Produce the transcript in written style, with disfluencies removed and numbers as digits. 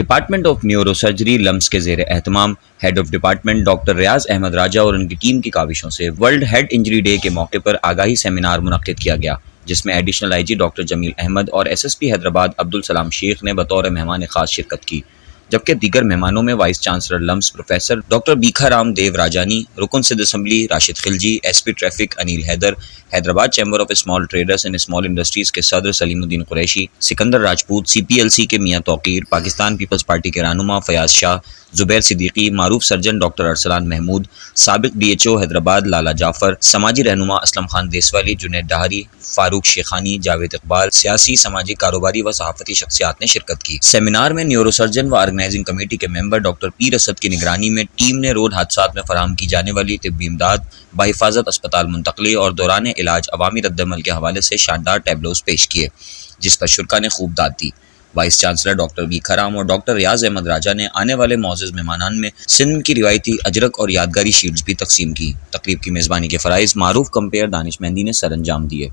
Department of neuro surgery لمس کے زیر اہتمام head of department doctor Riyaz Ahmad راجہ اور ان کی ٹیم کی کاوشوں سے ورلڈ ہیڈ انجری ڈے کے موقع پر آگاہی سیمینار منعقد کیا گیا، جس میں additional I G doctor Jamil Ahmed اور S S P Hyderabad Abdussalam Shaikh نے بطور مہمان خاص شرکت کی، جبکہ دیگر مہمانوں میں vice chancellor LUMHS professor doctor Bekha Ram Dev Rajani, رکن صد assembly Rashid Khilji, S P traffic Anil Haider, Hyderabad chamber of small traders and small industries کے صدر Saleemuddin Qureshi, Sikandar Rajput, C P L C کے میاں توقیر، پاکستان پیپلز پارٹی کے رہنما فیاض شاہ، زبیر صدیقی، معروف سرجن ڈاکٹر ارسلان محمود، سابق ڈی ایچ او حیدرآباد لالا جعفر، سماجی رہنما اسلم خان دیسوالی، جنید ڈہری، فاروق شیخانی، جاوید اقبال، سیاسی، سماجی، کاروباری و صحافتی شخصیات نے شرکت کی۔ سیمینار میں نیورو سرجن و آرگنائزنگ کمیٹی کے ممبر ڈاکٹر پیر اسد کی نگرانی میں ٹیم نے روڈ حادثات میں فراہم کی جانے والی طبی امداد، بحفاظت اسپتال منتقلی اور دوران علاج عوامی رد عمل کے حوالے سے شاندار ٹیبلوز پیش کیے، جس پر شرکاء نے خوب داد دی۔ Vice chancellor doctor Bekha Ram اور ڈاکٹر ریاض احمد راجہ نے آنے والے معزز مہمانان میں سندھ کی روایتی اجرک اور یادگاری شیلڈز بھی تقسیم کی۔ تقریب کی میزبانی کے فرائض معروف کمپیئر دانش مہندی نے سر انجام دیے۔